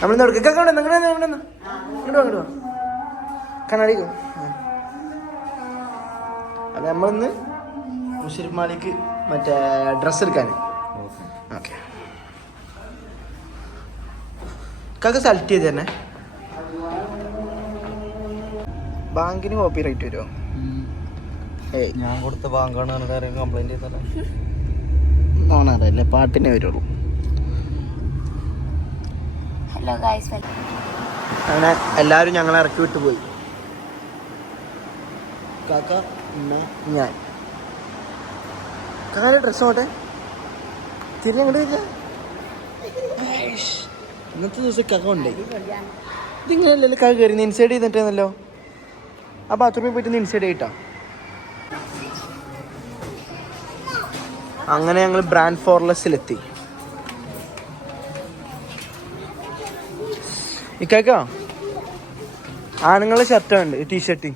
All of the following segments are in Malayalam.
നമ്മളിന്ന് കൊടുക്കുക ഇങ്ങോട്ട് വാ കണ്ണാടിക്കോ. അത് നമ്മളിന്ന് മുഷരിഫ് മാലിക്ക് മറ്റേ ഡ്രസ്സ് എടുക്കാൻ. ഓക്കെ കാക്ക സെലക്ട് ചെയ്ത് തന്നെ. ബാങ്കിന് കോപ്പി റൈറ്റ് വരുമോ? ഞാൻ കൊടുത്ത ബാങ്കാണ് കംപ്ലൈന്റ് ചെയ്തല്ലേ. ഓണറല്ലേ പാട്ടിനെ വരുള്ളൂ. അങ്ങനെ എല്ലാവരും ഞങ്ങളെ ഇറക്കി വിട്ടു പോയി. കാക്ക ഞാൻ കാക്ക ഡ്രസ്സ് നോട്ടെ തിരിഞ്ഞങ്ങോട്ട് വരില്ല. ഇന്നത്തെ ദിവസം കാക്ക ഉണ്ടേ. ഇതിങ്ങനെയല്ലല്ലോ കാക്ക കയറി ഇൻസൈഡ് ചെയ്തിട്ടേന്നല്ലോ. ആ ബാത്റൂമിൽ പോയിട്ട് ഇൻസൈഡ് ചെയ്തിട്ടാ. അങ്ങനെ ഞങ്ങൾ ബ്രാൻഡ് ഫോർലെസ്സിലെത്തി. ഇക്കാക്ക ആണുങ്ങളെ ഷർട്ടുണ്ട് ടീഷർട്ട്.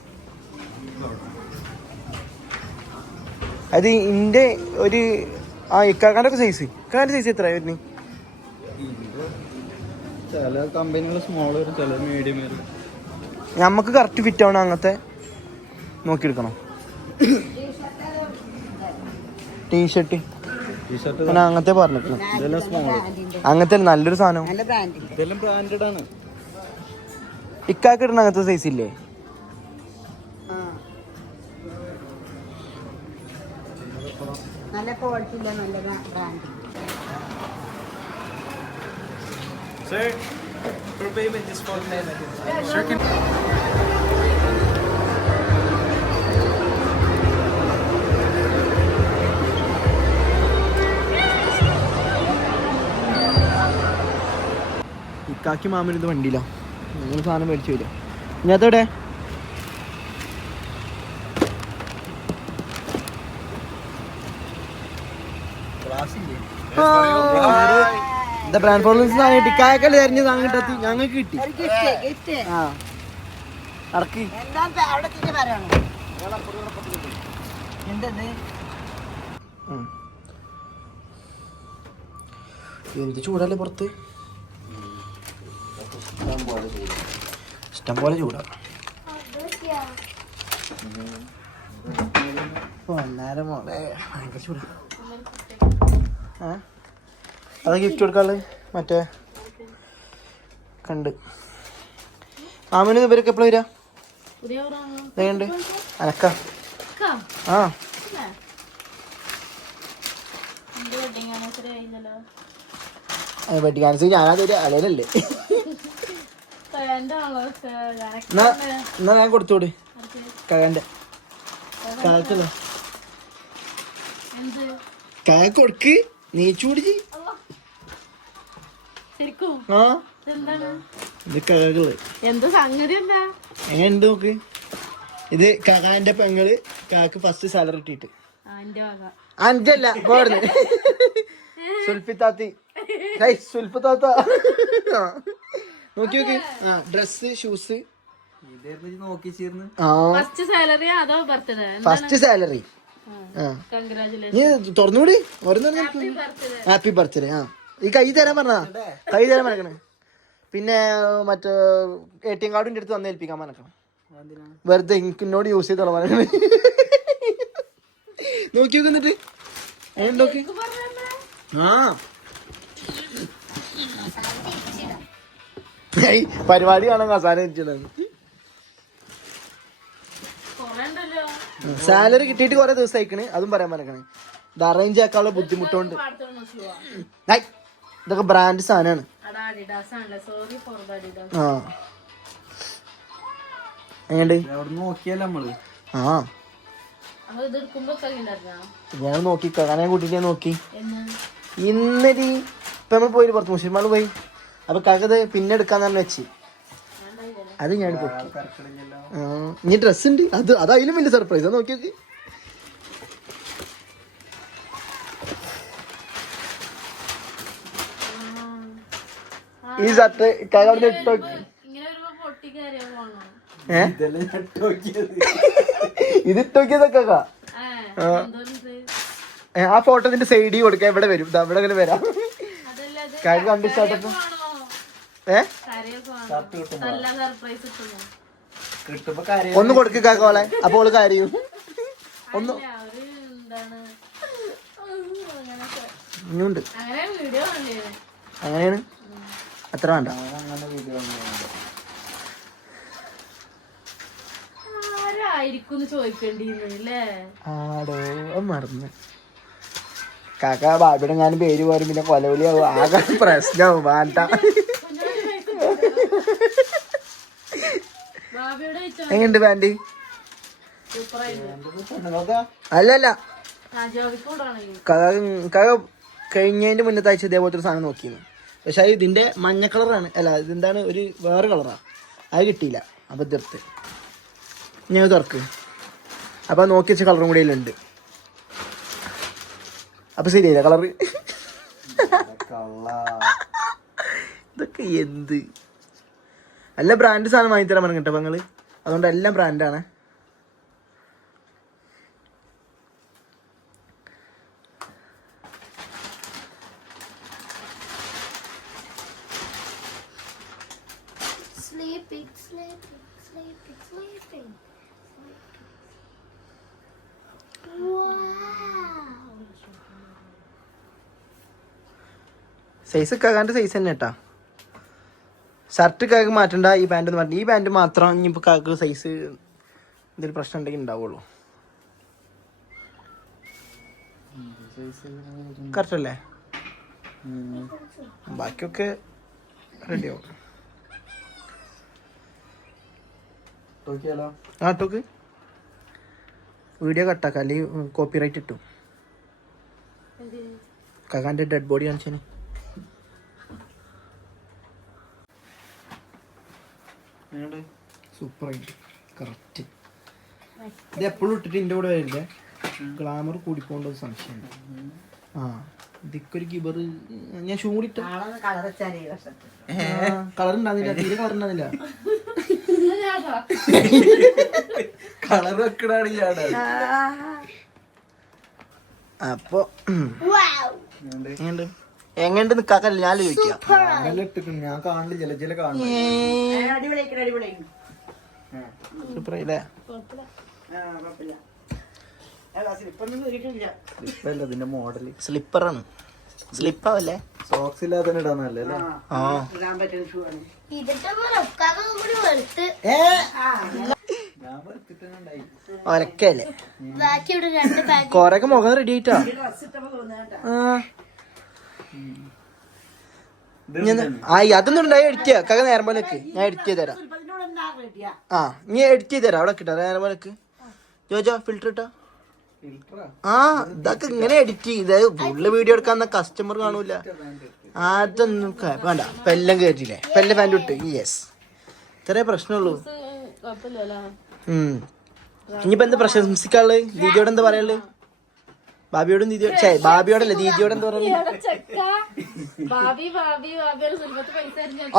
അത് ഇന്റെ ഒരു ഇക്കാക്കാൻ്റെ ഒക്കെ സൈസ്. ഇക്കാൻ്റെ സൈസ് എത്ര വരുന്നു? ചില കമ്പനികൾ സ്മോൾ വരും, ചില മീഡിയം വരും. നമുക്ക് കറക്റ്റ് ഫിറ്റ് ആവണം. അങ്ങനത്തെ നോക്കിയെടുക്കണം. ടീഷർട്ട് ഞാൻ അങ്ങനത്തെ പറഞ്ഞിരിക്കണം. അങ്ങനത്തെ നല്ലൊരു സാധനം. ഇതെല്ലാം ബ്രാൻഡഡ് ആണ്. ഇക്കാക്ക് ഇടുന്ന അങ്ങനത്തെ സൈസ് ഇല്ലേ? നല്ല ക്വാളിറ്റി ഇല്ല, നല്ല brand. Sir, for payment is 49. Sir, can ഇക്കാക്കി മാമന് ഇത് വണ്ടിയില്ല. നിങ്ങൾ സാധനം മേടിച്ചു വരിക. ഇന്നത്തോടെ എന്താ ബ്രാൻഡ് ഫോർലെസ് ടിക്കായക്കല്ലേ തെരഞ്ഞ് സാധനം കിട്ടത്തി ഞങ്ങൾക്ക് കിട്ടി. ആ അടക്കി എന്ത് ചൂടല്ലേ പുറത്ത്. ഇഷ്ടം പോലെ ചൂടാ. അന്നേരം മോളെ ഭയങ്കര ചൂടാ. അതാ ഗിഫ്റ്റ് കൊടുക്കാനുള്ളത്. മറ്റേ കണ്ട് മാമന് ഇവരൊക്കെ എപ്പോഴാ വരിക? ഇതുണ്ട് അനക്ക. ആ വെഡിങ് ആനിവേഴ്സറി ഞാനത് അലയിലല്ലേ. എന്നാ ഞാൻ കൊടുത്തോട് കഴന്റെ കാലത്തല്ലോ കായ കൊടുക്ക്. നീച്ചു പിടിച്ച് ആ ഇത് കകള് എങ്ങനെയുണ്ട് നോക്ക്. ഇത് കാക്കാന്റെ പെങ്ങള് കാക്ക് ഫസ്റ്റ് സാലറി ഇട്ടിട്ട് അന്റെ അല്ല പോടുന്നു സുൽഫിത്താത്തി സുൽഫിത്താത്ത നോക്കി നോക്കി. ആ ഡ്രസ് ഷൂസ് നോക്കി ചേർന്ന് ഫസ്റ്റ് സാലറി. നീ തുറന്നുകൂടി ഓരോന്ന്. Happy birthday. ആ ഈ കൈ തരാൻ പറഞ്ഞാ കൈ തരാൻ പറഞ്ഞേ. പിന്നെ മറ്റേ ATM കാർഡിന്റെ അടുത്ത് വന്ന് ഏൽപ്പിക്കാൻ പറഞ്ഞേക്കണം. വെറുതെ എനിക്കിന്നോട് യൂസ് ചെയ്തോളാം പറഞ്ഞേ. നോക്കി നോക്കി എന്നിട്ട് നോക്കി. ആ പരിപാടി കാണാൻ കസാര വെച്ചിട്ടാണ്. സാലറി കിട്ടിയിട്ട് കുറെ ദിവസം അയക്കണ്. അതും പറയാൻ പറഞ്ഞേ. ഇത് അറേഞ്ച് ആക്കാനുള്ള ബുദ്ധിമുട്ടുണ്ട്. ഇതൊക്കെ ബ്രാൻഡ് സാധനമാണ്. ആ എങ്ങനെയുണ്ട് നോക്കിയല്ലേ നമ്മള്. ആ ഞാൻ നോക്കി ഞാൻ കൂട്ടിട്ട് നോക്കി. ഇന്നലെ ഇപ്പൊ നമ്മൾ പോയി പുറത്ത് മുസ്ലിമാള് പോയി. അപ്പൊ കാക്കത് പിന്നെ എടുക്കാന്ന് വെച്ച് അത് ഞാൻ പൊക്കി. ഇനി ഡ്രസ് ഉണ്ട്. അത് അതിലും വലിയ സർപ്രൈസ്. നോക്കി നോക്കി. ഈ ഷർട്ട് കാക്കവിടെ ഇട്ട് നോക്കി. ഇത് ഇട്ടോക്കിയതൊക്കെ ആ ഫോട്ടോ ഇതിന്റെ സൈഡിൽ കൊടുക്കാം. എവിടെ വരും? ഇവിടെ അങ്ങനെ വരാം. കാര്യം കണ്ടു സ്റ്റാർട്ടപ്പ് കിട്ടുമ്പോ കാര്യം ഒന്ന് കൊടുക്കാക്കോളെ അപ്പൊ ഓള് കരയും. ഒന്ന് ഇനിയുണ്ട് അങ്ങനെയാണ് അത്ര വേണ്ട. അങ്ങനെ വീഡിയോ ആടോ മറന്ന് കാക്ക ബാബിയുടെ ഞാൻ പേര് പോരും പിന്നെ കൊലവിളിയാവും ആകെ പ്രശ്നമാവും വേണ്ട. എങ്ങനെയുണ്ട് പാൻറ്? അല്ലല്ല കാക്ക കഴിഞ്ഞതിന്റെ മുന്നത്തെ ആഴ്ച ഇതേപോലത്തെ ഒരു സാധനം നോക്കിയിരുന്നു. പക്ഷെ അത് ഇതിന്റെ മഞ്ഞ കളറാണ്, അല്ല ഇതെന്താണ് ഒരു വേറെ കളറാണ്, അത് കിട്ടിയില്ല. അപ്പൊ ഇതെടുത്ത് ഞാൻ തുറക്ക്. അപ്പൊ നോക്കി വെച്ച കളറും കൂടി ഉണ്ട്. അപ്പൊ ശരിയല്ല കളറ്. ഇതൊക്കെ എന്ത് നല്ല ബ്രാൻഡ് സാധനം വാങ്ങിത്തരാൻ പറഞ്ഞു കേട്ടോ നിങ്ങള്. അതുകൊണ്ട് എല്ലാം ബ്രാൻഡാണ്. സൈസ് കാക്കാൻ്റെ സൈസ് തന്നെ കേട്ടാ. ഷർട്ട് കാക്ക് മാറ്റണ്ട, ഈ പാൻറ് ഒന്ന് മാറ്റണ്ട. ഈ പാൻറ് മാത്രം ഇനിയിപ്പോൾ കാക്ക് സൈസ് എന്തെങ്കിലും പ്രശ്നം ഉണ്ടെങ്കിൽ ഉണ്ടാവുള്ളൂ. കറക്റ്റ് അല്ലേ? ബാക്കിയൊക്കെ റെഡി ആവും. ആ ടോക്ക് വീഡിയോ കട്ടാക്കാം, അല്ലെങ്കിൽ കോപ്പി റൈറ്റ് ഇട്ടു. കാക്കാൻ്റെ ഡെഡ് ബോഡി കാണിച്ചേന്. സൂപ്പറായിട്ട് കറക്റ്റ്. ഇത് എപ്പോഴും ഇട്ടിട്ട് എൻ്റെ കൂടെ വരില്ലേ, ഗ്ലാമർ കൂടിപ്പോണ്ട സംശയമുണ്ട്. ആ ഇതിക്കൊരു ഗിബർ ഞാൻ ഷൂ കൂടി കളർ ഉണ്ടാകുന്നില്ല, തീരെ കളർ ഉണ്ടാകുന്നില്ല. കളർ വെക്കണാണ് ഇയാള്. അപ്പൊ എങ്ങണ്ട് നിക്കാക്കല്ല ഞാൻ ചോദിക്കാം. ഞാൻ കാണില്ല, ജല കാണും. ഇതിന്റെ മോഡല് സ്ലിപ്പറാണ്. സ്ലിപ്പാവല്ലേ, സോക്സ് ഇല്ലാതെ ഇടാനല്ലേ? ആ ഒലക്കല്ലേ കൊറേയൊക്കെ മുഖം റെഡി ആയിട്ടാ. അതൊന്നും ഉണ്ടായി എഡിറ്റ് ചെയ്യാം. കാക്ക നേരം പോലെ ഞാൻ എഡിറ്റ് ചെയ്ത് തരാം. ആ നീ എഡിറ്റ് ചെയ്ത് തരാം. അവിടെ കിട്ടാ നേരം പോലെ ജോജോ ഫിൽറ്റർ ഇട്ടാ. ആ ഇതൊക്കെ ഇങ്ങനെ എഡിറ്റ് ചെയ്ത് ഫുള്ള് വീഡിയോ എടുക്കാൻ കസ്റ്റമർ കാണൂല. അതൊന്നും വേണ്ട. പെല്ലം കയറ്റില്ലേ, പെല്ല പാൻറ് ഇട്ട്. യെസ്, ഇത്രേ പ്രശ്നമുള്ളൂ. ഇനിയിപ്പോ എന്താ പ്രശംസിക്കാള്? ദീദിയോട് എന്താ പറയാള്? ബാബിയോടും ബാബിയോടല്ലേ ദീദിയോട് എന്താ പറയുക?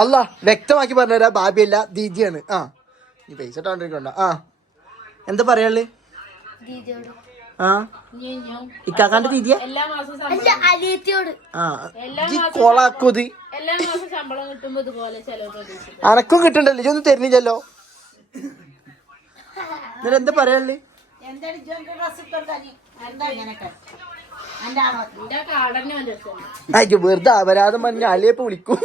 അല്ല വ്യക്തമാക്കി പറഞ്ഞുതരാ, ബാബിയല്ല ദീദിയാണ്. ആ നീ പൈസ ഇട്ടോണ്ടിരിക്കണ്ട. ആ എന്താ പറയാള്? ആ ഇക്കാക്കാന്റെ ദീദിയ കോളാക്കൂത് അനക്കും കിട്ടണ്ടല്ലോ, ഇതൊന്നും തരുന്നില്ലല്ലോ. എന്നിട്ട് എന്താ പറയാള്? അയ്യോ വെറുതെ അപരാധം പറഞ്ഞ അലിയപ്പോ വിളിക്കും.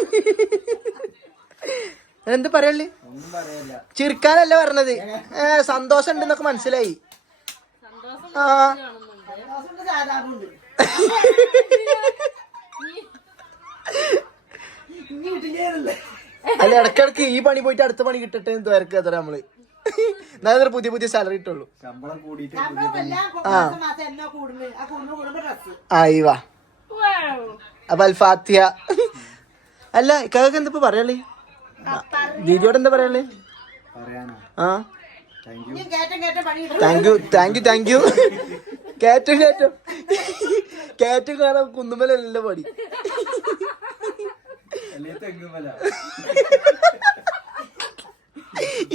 എന്താ പറയല്ലേ? ചിരിക്കാനല്ല പറഞ്ഞത്, സന്തോഷം ഉണ്ടെന്നൊക്കെ മനസ്സിലായി. ആ അല്ല ഇടക്കിടക്ക് ഈ പണി പോയിട്ട് അടുത്ത പണി കിട്ടട്ടെ ദ്വാരക്ക് അത്ര നമ്മള് എന്നാലും പുതിയ പുതിയ സാലറി ഇട്ടുള്ളൂ. ആയിവാ അപ്പൊ അൽഫാത്തിയ. അല്ല ഇക്കാക്ക് എന്താ പറയാളേ? ദീദിയോട് എന്താ പറയാളേ? ആ താങ്ക് യു. കയറ്റം കാണാൻ കുന്നുമലല്ല പടി.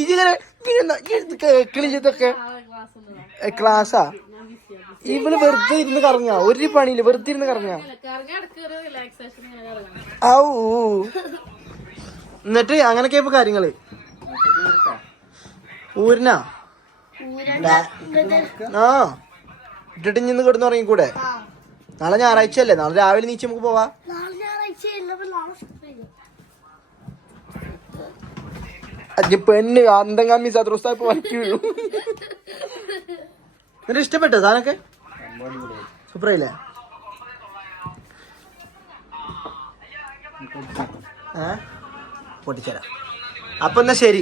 ഇതിങ്ങനെ കേക്കിളിച്ചതൊക്കെ ക്ലാസ്സാ. ഇവള് വെറുതെ ഇരുന്ന് കറങ്ങാ, ഒരു പണിയില്ല, വെറുതെ ഇരുന്ന് കറങ്ങാ. ഔ എന്നിട്ട് അങ്ങനൊക്കെ ഇപ്പൊ കാര്യങ്ങള് ഊരിനാ ആ ഇട്ടിട്ട് ഇന്ന് കിടന്ന് ഉറങ്ങിക്കൂടെ? നാളെ ഞായറാഴ്ച അല്ലേ? നാളെ രാവിലെ നീച്ച് നമുക്ക് പോവാ. പെണ്ണ് അന്തങ്ങാമി സദ്രോസ്താപ്പ് വരയ്ക്ക് വീഴും. എന്നിട്ട് ഇഷ്ടപ്പെട്ടോ സാധനൊക്കെ? സൂപ്പറായില്ലേ? പൊട്ടിച്ചരാ. അപ്പൊ എന്നാ ശരി.